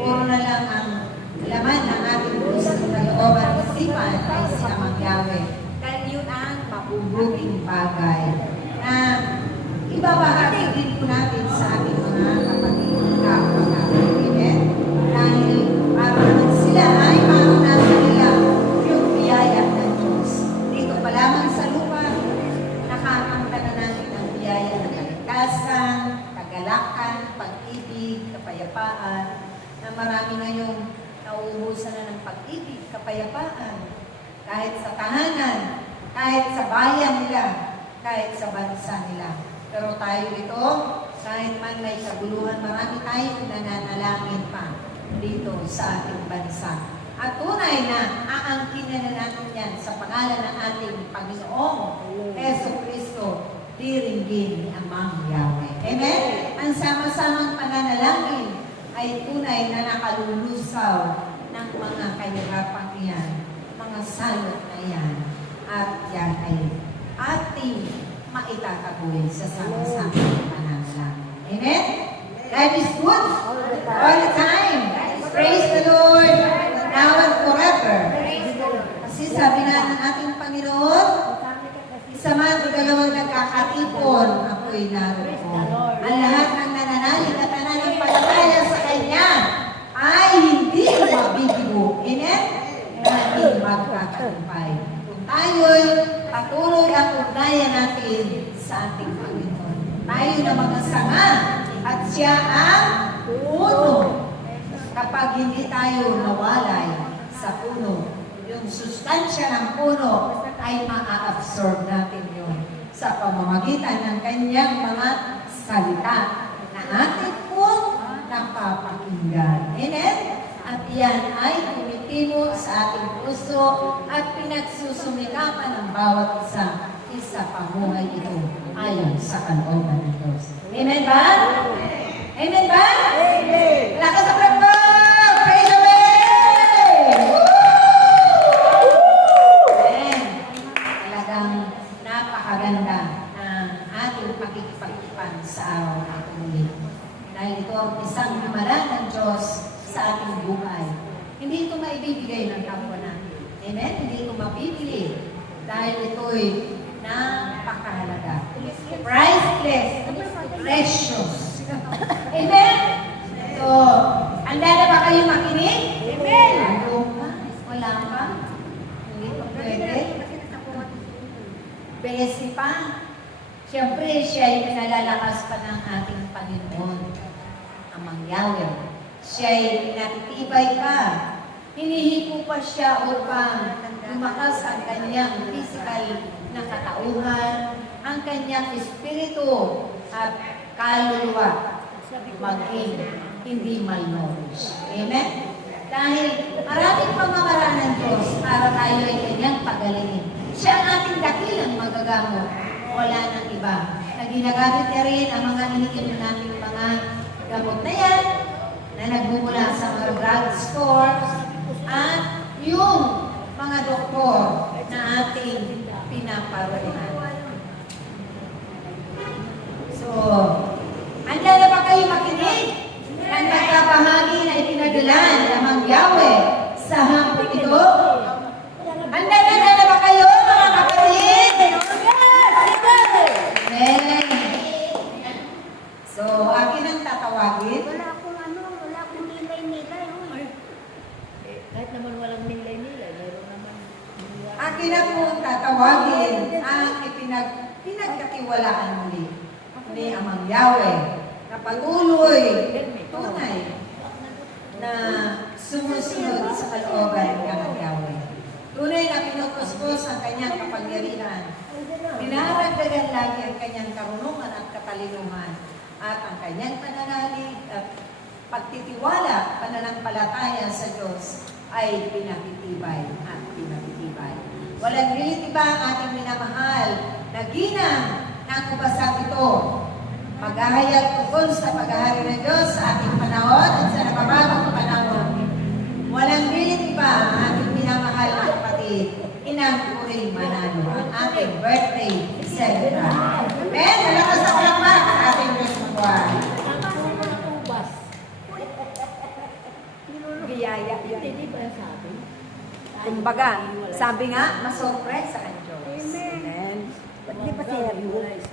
puro na lang ang laman ng ating puso ng kalooban at isipan ay sila Yahweh. Dahil yun ang mabubuting bagay na ibabahagi din po natin sa ating mga kapatid kapag-kapag. Amen? Dahil sila ay maunasa nila yung biyaya ng Diyos. Dito pa lamang sa lupa, nakakamta na natin ang biyaya ng kaligtasan, kagalakan, pag-ibig, kapayapaan, na marami ngayong nauubusan na ng pag-ibig, kapayapaan, kahit sa tahanan, kahit sa bayan nila, kahit sa bansa nila. Pero tayo ito, kahit man may kaguluhan, marami tayong nananalangin pa dito sa ating bansa. At tunay na aangkin na natin yan sa pangalan ng ating Panginoong Heso Kristo, diringgin amang Yahweh. Amen? Ang sama-samang pananalangin ay tunay na nakalulusaw ng mga kahirapang iyan, mga salot na yan, at yan ay ating maitataboy sa sama-samang pananalangin. Amen? God is good all the time. Praise the Lord now and forever. Kasi sabi nga ng ating Panginoon, isa man o dalawang nagkakatipon, ako'y naroon. Ang lahat ng nananalig at nananampalataya sa Kanya ay hindi mabibigo. Amen? Hindi magkakatumpay. Kung tayo'y patuloy ang ugnayan natin sa ating Panginoon. Tayo na mga sanga at siya ang puno. Kapag hindi tayo nawalay sa puno, yung sustansya ng puno ay ma-absorb natin yun sa pamamagitan ng kanyang mga salita na ating pong napapakinggan. Amen? At yan ay tumitimo sa ating puso at pinagsusumikapan ng bawat isa pamuhay ito ayon sa kalooban ng Diyos. Amen ba? Amen ba? Amen! Lakas sa bravo! Praise the Lord! Amen! Talagang napakaganda ng ating pakikipagkipan sa araw na ito muli. Dahil ito ang isang hamalan ng Diyos sa ating buhay. Hindi ito maibibigay ng kapwa natin. Amen? Hindi ito mabibili. Dahil ito'y napakahalaga. Priceless. Precious. Amen? So, handa na ba kayo makinig? Amen! Wala pa? Hindi pa pwede? Besi pa? Siyempre, siya ay pinalalakas pa ng ating Panginoon, amang Yahweh. Siya ay pinatitibay pa. Hinihipo pa siya upang lumakas ang kanyang physical na katauhan, ang kanyang espiritu at kaluluwa maging hindi malnourished. Amen? Dahil maraming pamamaraan ng Diyos para tayo ay kanyang pagalingin. Siya ang ating dakilang magagamot. Wala nang iba. Na ginagamit niya rin ang mga inikinom nating mga gamot na yan na nagbumula sa mga drugstores at yung mga doktor na ating pinaparuhan. So, handa na ba kayo makinig? Ang nagkabahagi na ipinagalan lamang Yahweh sa hapon ito? Handa na ba kayo, mga kapatid? Amen. So, akin ang tatawagin. Wala akong nilay-nilay. Kahit naman walang nilay-nilay, meron naman. Akin na po tatawagin ang pinagkatiwalaan muli ni Amang Yahweh na patuloy, tunay, na sumusunod sa kalooban ng Amang Yahweh. Tunay na pinupuspos ang kanyang kapangyarihan. Dinaragdagan lagi ang kanyang karunungan at katalinuhan at ang kanyang pananalig at pagtitiwala, pananampalataya sa Diyos ay pinatitibay at pinatitibay. Walang nilitiba ang ating minamahal na ginang ng kubasat ito. Maghahayag tungkol sa paghahari ng Diyos sa ating panahon at sa nababagong panahon. Walang nilitiba ang ating minamahal na kapatid. Inang Puring Manalo, ang ating birthday celebrant. Amen? Malakas sa palakpak sa ating Diyos ng buwan. Kumbaga, sabi nga, masorpresa ang Diyos. Amen. Ba't di ba seryo?